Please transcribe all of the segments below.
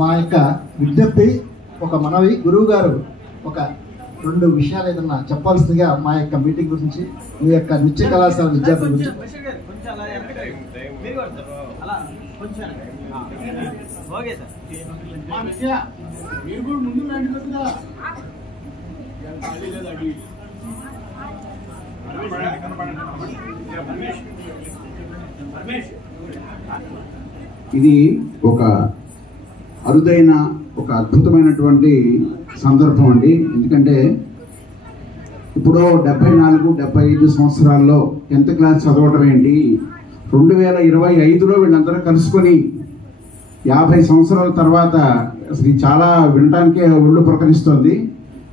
మా యొక్క విజ్ఞప్తి, ఒక మనవి, గురువు గారు ఒక 2 విషయాలు ఏదన్నా చెప్పాల్సిందిగా మా యొక్క మీటింగ్ గురించి, మీ యొక్క నృత్య కళాశాల విద్యార్థుల గురించి. ఇది ఒక అరుదైన, ఒక అద్భుతమైనటువంటి సందర్భం అండి. ఎందుకంటే ఇప్పుడు 74-75 సంవత్సరాల్లో 10th క్లాస్ చదవటం ఏంటి, 2025లో వీళ్ళందరూ కలుసుకొని 50 సంవత్సరాల తర్వాత అసలు చాలా వినటానికే ఒళ్ళు ప్రకటిస్తుంది.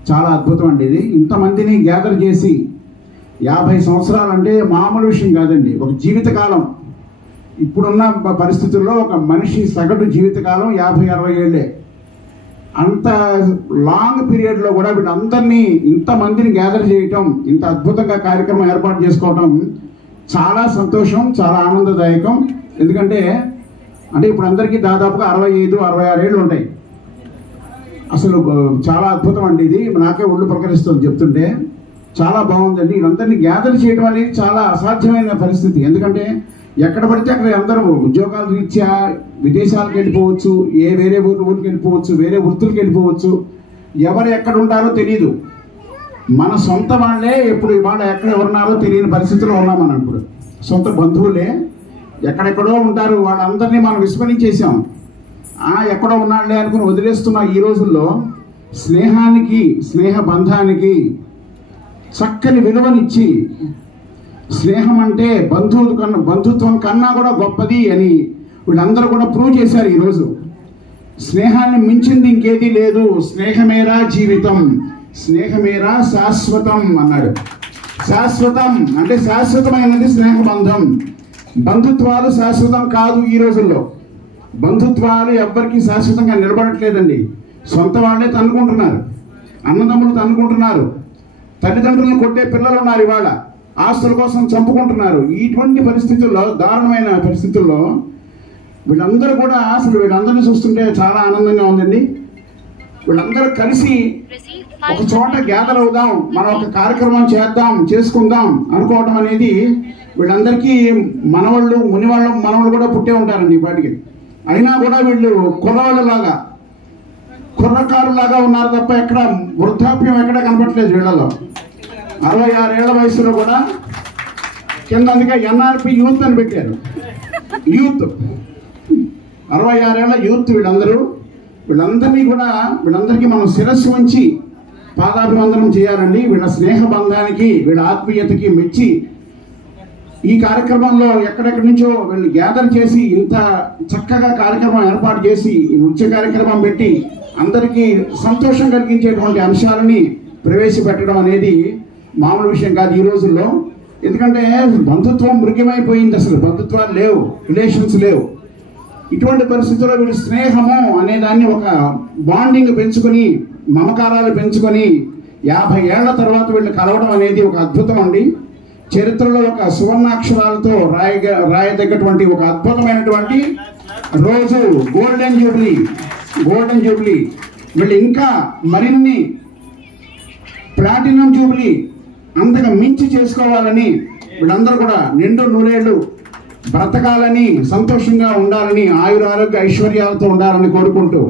చాలా అద్భుతం అండి ఇది. ఇంతమందిని గ్యాదర్ చేసి 50 సంవత్సరాలు అంటే మామూలు విషయం కాదండి, ఒక జీవితకాలం. ఇప్పుడున్న పరిస్థితుల్లో ఒక మనిషి సగటు జీవితకాలం 50-60 ఏళ్ళే. అంత లాంగ్ పీరియడ్లో కూడా వీళ్ళందరినీ, ఇంతమందిని గ్యాదర్ చేయటం, ఇంత అద్భుతంగా కార్యక్రమం ఏర్పాటు చేసుకోవటం చాలా సంతోషం, చాలా ఆనందదాయకం. ఎందుకంటే ఇప్పుడు అందరికీ దాదాపుగా 65-66 ఏళ్ళు ఉంటాయి. అసలు చాలా అద్భుతం అండి ఇది. నాకే ఒళ్ళు ప్రకటిస్తుంది చెప్తుంటే. చాలా బాగుందండి. వీళ్ళందరినీ గ్యాదర్ చేయడం అనేది చాలా అసాధ్యమైన పరిస్థితి. ఎందుకంటే ఎక్కడ పడితే అక్కడ అందరూ ఉద్యోగాల రీత్యా విదేశాలకు వెళ్ళిపోవచ్చు, వేరే ఊరికి వెళ్ళిపోవచ్చు, వేరే వృత్తులకు వెళ్ళిపోవచ్చు. ఎవరు ఎక్కడ ఉంటారో తెలియదు. మన సొంత వాళ్ళే ఎప్పుడు ఇవాళ ఎక్కడ ఎవరున్నారో తెలియని పరిస్థితిలో ఉన్నాం మనం. ఇప్పుడు సొంత బంధువులే ఎక్కడెక్కడో ఉంటారు. వాళ్ళందరినీ మనం విస్మరించేసాం. ఎక్కడో ఉన్నాళ్లే అనుకుని వదిలేస్తున్నాం. ఈ రోజుల్లో స్నేహానికి, స్నేహ బంధానికి చక్కని విలువనిచ్చి, స్నేహం అంటే బంధుత్వం కన్నా కూడా గొప్పది అని వీళ్ళందరూ కూడా ప్రూవ్ చేశారు ఈరోజు. స్నేహాన్ని మించింది ఇంకేదీ లేదు. స్నేహమేరా జీవితం, స్నేహమేరా శాశ్వతం అన్నాడు. శాశ్వతం అంటే శాశ్వతమైనది స్నేహ బంధం. బంధుత్వాలు శాశ్వతం కాదు ఈ రోజుల్లో. బంధుత్వాలు ఎవ్వరికీ శాశ్వతంగా నిలబడట్లేదండి. సొంత వాళ్ళే తన్నుకుంటున్నారు, అన్నదమ్ములు తన్నుకుంటున్నారు, తల్లిదండ్రులను కొట్టే పిల్లలు ఉన్నారు, ఇవాళ ఆస్తుల కోసం చంపుకుంటున్నారు. ఇటువంటి పరిస్థితుల్లో, దారుణమైన పరిస్థితుల్లో వీళ్ళందరూ కూడా, అసలు వీళ్ళందరినీ చూస్తుంటే చాలా ఆనందంగా ఉందండి. వీళ్ళందరూ కలిసి ఒక చోట గ్యాదర్ అవుదాం, మనం ఒక కార్యక్రమం చేద్దాం, చేసుకుందాం అనుకోవడం అనేది వీళ్ళందరికీ మనవాళ్ళు, మునివాళ్ళు, మనవాళ్ళు కూడా పుట్టే ఉంటారండి ఇప్పటికి. అయినా కూడా వీళ్ళు కుర్రవాళ్ళలాగా, కుర్రకారులాగా ఉన్నారు తప్ప ఎక్కడ వృద్ధాప్యం ఎక్కడ కనపట్లేదు వీళ్ళలో. 66 ఏళ్ల వయసులో కూడా కింద అందుకే NRP యూత్ అని పెట్టారు. యూత్ 66 ఏళ్ల యూత్ వీళ్ళందరికీ మనం శిరస్సు ఉంచి పాదాభివందనం చేయాలండి. వీళ్ళ స్నేహ బంధానికి, వీళ్ళ ఆత్మీయతకి మెచ్చి ఈ కార్యక్రమంలో ఎక్కడెక్కడి నుంచో వీళ్ళు గ్యాదర్ చేసి ఇంత చక్కగా కార్యక్రమం ఏర్పాటు చేసి నృత్య కార్యక్రమం పెట్టి అందరికీ సంతోషం కలిగించేటువంటి అంశాలని ప్రవేశపెట్టడం అనేది మామూలు విషయం కాదు ఈ రోజుల్లో. ఎందుకంటే బంధుత్వం మృగ్యమైపోయింది. అసలు బంధుత్వాలు లేవు, రిలేషన్స్ లేవు. ఇటువంటి పరిస్థితుల్లో వీళ్ళు స్నేహము అనే దాన్ని ఒక బాండింగ్ పెంచుకొని, మమకారాలు పెంచుకొని 50 ఏళ్ల తర్వాత వీళ్ళు కలవడం అనేది ఒక అద్భుతం అండి. చరిత్రలో ఒక సువర్ణాక్షరాలతో రాయదగ్గటువంటి ఒక అద్భుతమైనటువంటి రోజు గోల్డెన్ జూబ్లీ. వీళ్ళు ఇంకా మరిన్ని ప్లాటినం జూబ్లీ అంతగా మించి చేసుకోవాలని, వీళ్ళందరూ కూడా నిండు నూరేళ్లు బ్రతకాలని, సంతోషంగా ఉండాలని, ఆయురారోగ్య ఐశ్వర్యాలతో ఉండాలని కోరుకుంటూ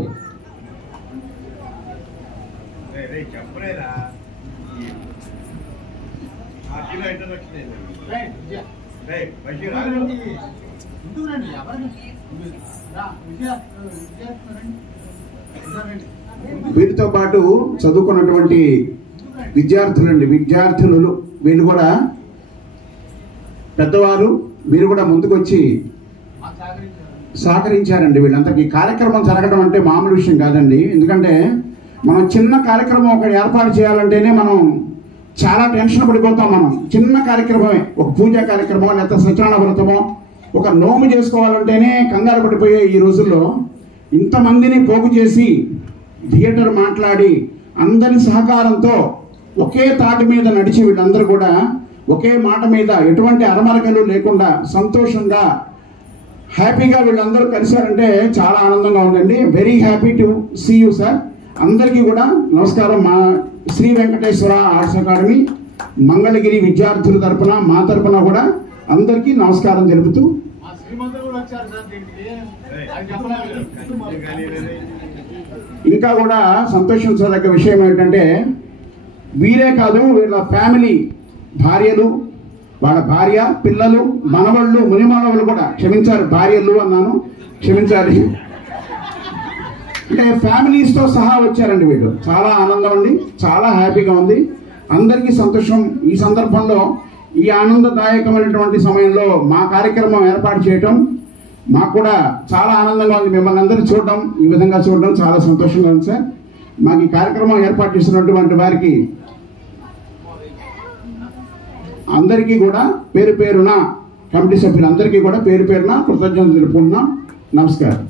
వీరితో పాటు చదువుకున్నటువంటి విద్యార్థులు వీళ్ళు కూడా పెద్దవారు, వీరు కూడా ముందుకు వచ్చి సహకరించారండి. వీళ్ళంతకీ కార్యక్రమం జరగడం అంటే మామూలు విషయం కాదండి. ఎందుకంటే మనం చిన్న కార్యక్రమం ఒకటి ఏర్పాటు చేయాలంటేనే మనం చాలా టెన్షన్ పడిపోతాం. మనం చిన్న కార్యక్రమమే, ఒక పూజా కార్యక్రమం లేకపోతే సత్యనారాయణ వ్రతమో, ఒక నోము చేసుకోవాలంటేనే కంగారు పడిపోయే ఈ రోజుల్లో ఇంతమందిని పోగు చేసి థియేటర్ మాట్లాడి అందరి సహకారంతో ఒకే తాటి మీద నడిచి వీళ్ళందరూ కూడా ఒకే మాట మీద ఎటువంటి అరమరకలు లేకుండా సంతోషంగా హ్యాపీగా వీళ్ళందరూ కలిశారంటే చాలా ఆనందంగా ఉందండి. Very happy to see you sir. అందరికీ కూడా నమస్కారం. మా శ్రీ వెంకటేశ్వర ఆర్ట్స్ అకాడమీ మంగళగిరి విద్యార్థుల తరపున మా తరపున కూడా అందరికీ నమస్కారం తెలుపుతూ, ఇంకా కూడా సంతోషించదగ్గ విషయం ఏంటంటే వీరే కాదు, వీళ్ళ ఫ్యామిలీ భార్యలు, వాళ్ళ భార్య, పిల్లలు, మనవళ్ళు, మునిమనవళ్ళు కూడా, క్షమించారు భార్యలు అన్నాను, క్షమించాలి, అంటే ఫ్యామిలీస్తో సహా వచ్చారండి వీళ్ళు. చాలా ఆనందం అండి, చాలా హ్యాపీగా ఉంది, అందరికీ సంతోషం. ఈ సందర్భంలో ఈ ఆనందదాయకమైనటువంటి సమయంలో మా కార్యక్రమం ఏర్పాటు చేయటం మాకు కూడా చాలా ఆనందంగా ఉంది. మిమ్మల్ని అందరూ చూడడం, ఈ విధంగా చూడడం చాలా సంతోషంగా ఉంది సార్. మాకు ఈ కార్యక్రమం ఏర్పాటు చేసినటువంటి వారికి అందరికీ కూడా పేరు పేరున, కమిటీ సభ్యులందరికీ కూడా పేరు పేరున కృతజ్ఞతలు తెలుపుకుంటున్నాం. నమస్కారం.